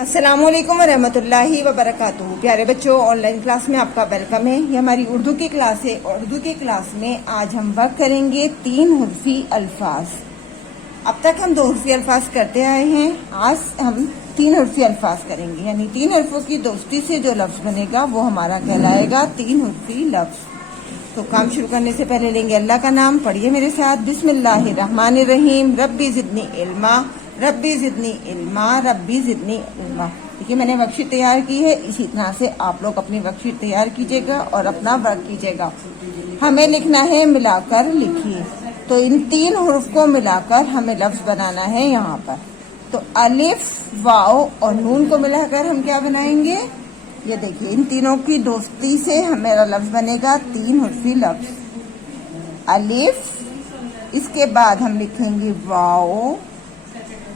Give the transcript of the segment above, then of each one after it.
अस्सलामुअलैकुम वरहमतुल्लाहि वबरकातुहू। प्यारे बच्चों, ऑनलाइन क्लास में आपका वेलकम है। ये हमारी उर्दू की क्लास है। उर्दू की क्लास में आज हम वर्क करेंगे 3 हुर्फी अल्फाज। अब तक हम 2 हुर्फी अल्फाज करते आए हैं। आज हम 3 हुर्फी अल्फाज करेंगे, यानी 3 हर्फों की दोस्ती से जो लफ्ज बनेगा वो हमारा कहलाएगा 3 हुर्फी लफ्ज। तो काम शुरू करने से पहले लेंगे अल्लाह का नाम। पढ़िए मेरे साथ, बिस्मिल्लाहिर्रहमानिर्रहीम। रब्बी जिदनी इल्मा, रब्बी जिदनी इल्मा, रब्बी जिदनी इल्मा। देखिए मैंने वर्कशीट तैयार की है, इसी तरह से आप लोग अपनी वर्कशीट तैयार कीजिएगा और अपना वर्क कीजिएगा। हमें लिखना है मिलाकर लिखिए। तो इन 3 हुर्फ को मिलाकर हमें लफ्ज बनाना है यहाँ पर। तो अलिफ, वाव और नून को मिलाकर हम क्या बनाएंगे? ये देखिए, इन तीनों की दोस्ती से हमारा लफ्ज बनेगा 3 हुर्फी लफ्ज। अलिफ, इसके बाद हम लिखेंगे वाव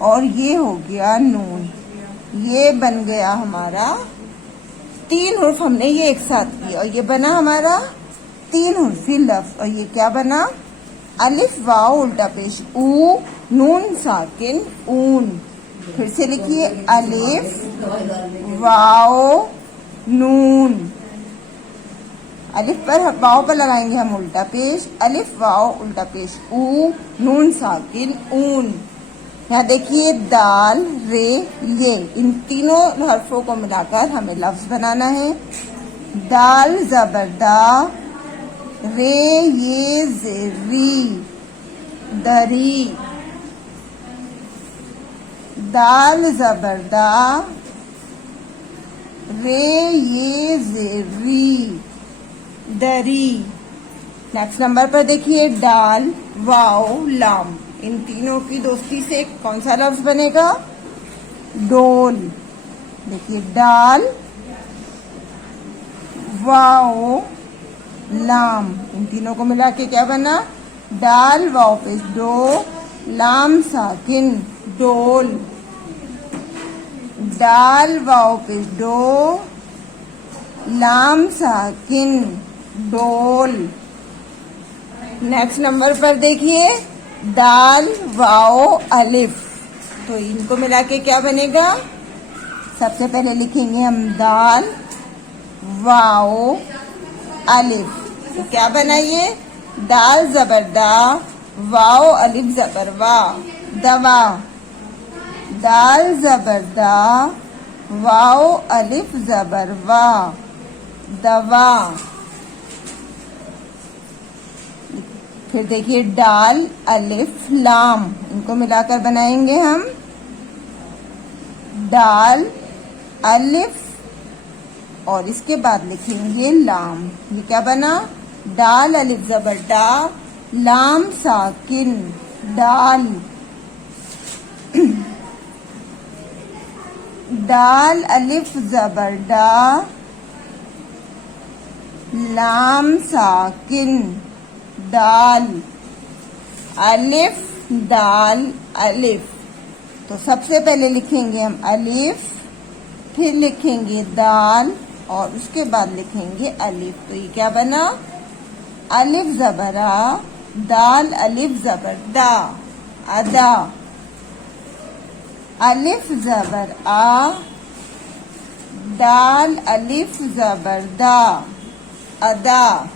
और ये हो गया नून। ये बन गया हमारा 3 हुर्फ। हमने ये एक साथ किया और ये बना हमारा 3 हुर्फी लफ्ज। और ये क्या बना? अलिफ वाव उल्टा पेश ऊ, नून साकिन ऊन। फिर से लिखिए, अलिफ वाव नून। अलिफ पर वाव पर लगाएंगे हम उल्टा पेश, अलिफ वाव उल्टा पेश ऊ, नून साकिन ऊन। यहाँ देखिए दाल, रे, ये, इन तीनों हर्फों को मिलाकर हमें लफ्ज बनाना है। दाल जबरदा, रे ये जेरी, दरी। दाल जबरदा, रे ये जेरी, दरी। नेक्स्ट नंबर पर देखिए डाल, वाव, लाम। इन तीनों की दोस्ती से कौन सा लफ्ज बनेगा? डोल। देखिए डाल, वाव, लाम, इन तीनों को मिला के क्या बना? डाल वाव पेश दो, लाम साकिन डोल। डाल वाव पेश दो, लाम साकिन डोल। नेक्स्ट नंबर पर देखिए दाल वाव अलिफ। तो इनको मिला के क्या बनेगा? सबसे पहले लिखेंगे हम दाल वाव अलिफ। तो क्या बना ये? दाल जबरदा, वाव अलिफ जबर वा, दवा। दाल जबरदा, वाव अलिफ जबर वा, दवा। फिर देखिए डाल अलिफ लाम, इनको मिलाकर बनाएंगे हम डाल अलिफ और इसके बाद लिखेंगे लाम। ये क्या बना? डाल अलिफ जबरदा, लाम साकिन डाल। डाल अलिफ जबरदा, लाम साकिन दाल। अलिफ दाल अलिफ। तो सबसे पहले लिखेंगे हम अलिफ, फिर लिखेंगे दाल और उसके बाद लिखेंगे अलिफ। तो ये क्या बना? अलिफ जबरा, दाल अलिफ जबर दा, अदा। अलिफ जबर आ, दाल अलिफ जबर दा, अदा।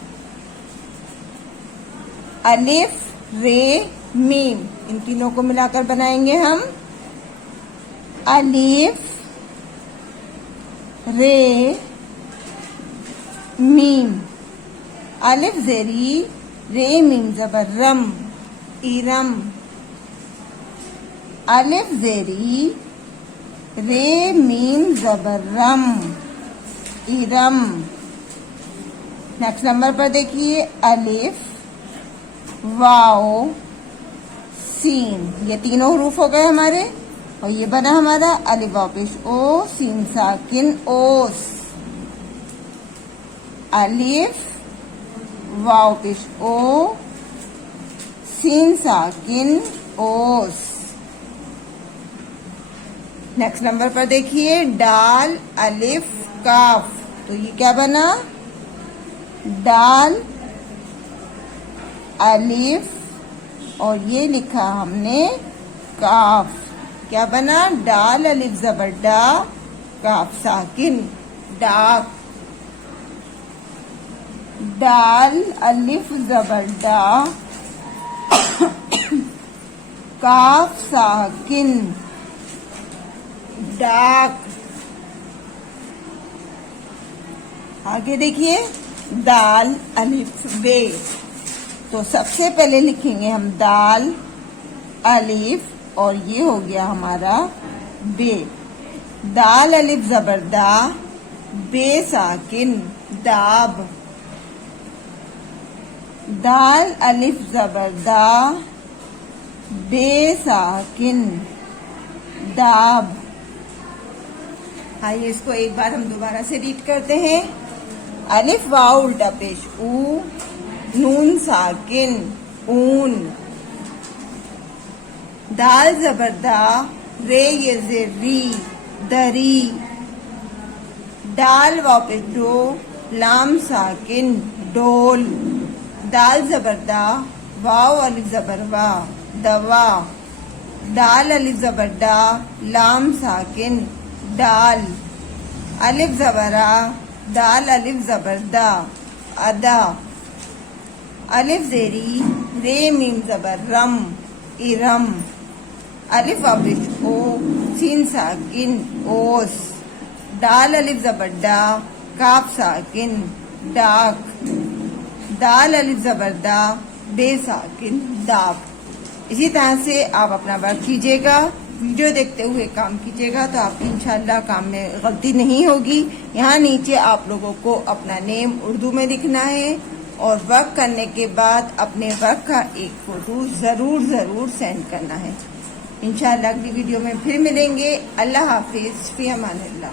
अलिफ रे मीम, इन तीनों को मिलाकर बनाएंगे हम अलिफ रे मीम। अलिफ जेरी, रे मीम जबर रम, इरम। अलिफ जेरी, रे मीम जबर रम, इरम। नेक्स्ट नंबर पर देखिए अलिफ वाव सीन। ये तीनों हरूफ हो गए हमारे और ये बना हमारा अलिफ वाव पेश ओ, सीन साकिन ओस। अलिफ वाव पेश ओ, सीन साकिन ओस। नेक्स्ट नंबर पर देखिए डाल अलिफ काफ। तो ये क्या बना? डाल अलिफ और ये लिखा हमने काफ। क्या बना? डाल अलिफ जबर डा, काफ साकिन डाक, दाल अलिफ जबर डा, काफ साकिन डाक। आगे देखिए दाल अलिफ बे। तो सबसे पहले लिखेंगे हम दाल अलिफ और ये हो गया हमारा बे। दाल अलिफ जबर दा, बे साकिन दाब, दाल अलिफ जबर दा, बे साकिन दाब। आइए इसको एक बार हम दोबारा से रीड करते हैं। अलिफ वाव उल्टा पेश ऊ, नून साकिन ऊन, दाल जबरदा, रे ये री दरी, दाल वाव पेश डो, लाम साकिन डोल, दाल जबरदा, वाव अलिफ जबरवा दवा, दाल अलिफ जबरदा, लाम साकिन दाल, अलिफ जबरा, दाल अलिफ जबरदा अदा, अलिफ जेरी, रे मीम जबर रम इरम, अलिफ वापिस ओ, सीन साकिन ओस, दाल अलिफ जबरदा, काफ साकिन डाक, दाल अलिफ जबरदा, बे साकिन दाब। इसी तरह से आप अपना वर्क कीजिएगा, वीडियो देखते हुए काम कीजिएगा तो आपकी इंशाल्लाह काम में गलती नहीं होगी। यहाँ नीचे आप लोगों को अपना नेम उर्दू में लिखना है और वर्क करने के बाद अपने वर्क का एक फोटो जरूर सेंड करना है। इंशाल्लाह अगली वीडियो में फिर मिलेंगे। अल्लाह हाफिज, फी अमानिल्लाह।